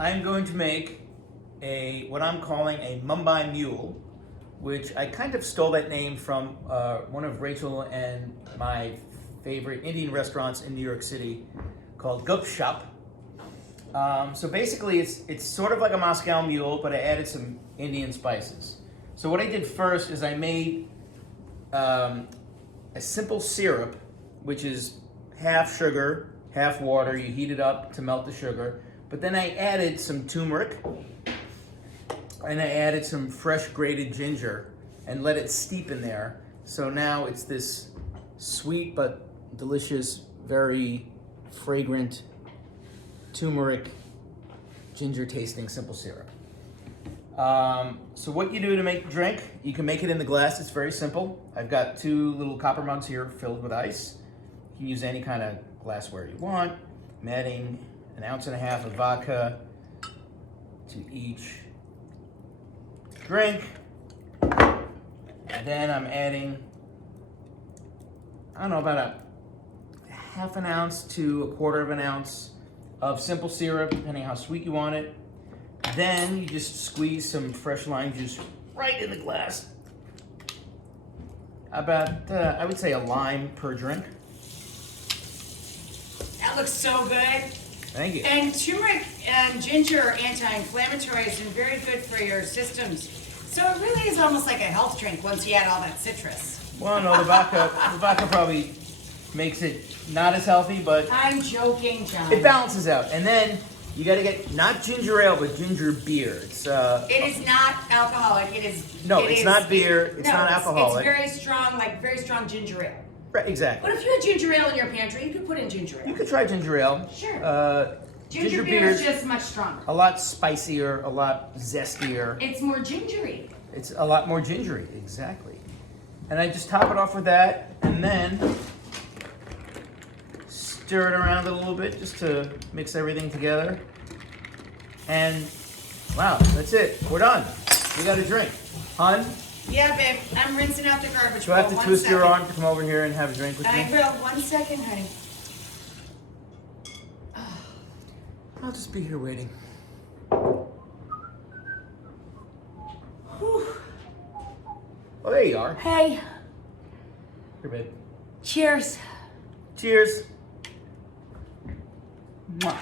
I'm going to make what I'm calling a Mumbai Mule, which I kind of stole that name from one of Rachael and my favorite Indian restaurants in New York City called Gup Shop. So basically it's sort of like a Moscow Mule, but I added some Indian spices. So what I did first is I made a simple syrup, which is half sugar, half water. You heat it up to melt the sugar. But then I added some turmeric, and I added some fresh grated ginger and let it steep in there. So now it's this sweet but delicious, very fragrant turmeric ginger tasting simple syrup. So what you do to make the drink, you can make it in the glass. It's very simple. I've got 2 little copper mugs here filled with ice. You can use any kind of glassware you want. I'm adding 1.5 ounces of vodka to each drink. And then I'm adding, I don't know, about a 1/2 ounce to 1/4 ounce of simple syrup, depending how sweet you want it. Then you just squeeze some fresh lime juice right in the glass. About, I would say, a lime per drink. That looks so good. Thank you. And turmeric and ginger are anti-inflammatories and very good for your systems. So it really is almost like a health drink once you add all that citrus. Well, no, the vodka probably makes it not as healthy, but I'm joking, John. it balances out. And then you got to get not ginger ale, but ginger beer. It is not alcoholic. It is. No, it's not beer. It's not alcoholic. It's very strong ginger ale. Right, exactly. But if you had ginger ale in your pantry, you could put in ginger ale. You could try ginger ale. Sure. Ginger beer is just much stronger. A lot spicier, a lot zestier. It's more gingery. It's a lot more gingery, exactly. And I just top it off with that, and then stir it around a little bit just to mix everything together. And wow, that's it. We're done. We got a drink. Hun? Yeah, babe. I'm rinsing out the garbage. Do I have to twist your arm to come over here and have a drink with me? I will. 1 second, honey. I'll just be here waiting. Whew. Oh, there you are. Hey. Here, babe. Cheers. Cheers. Mwah.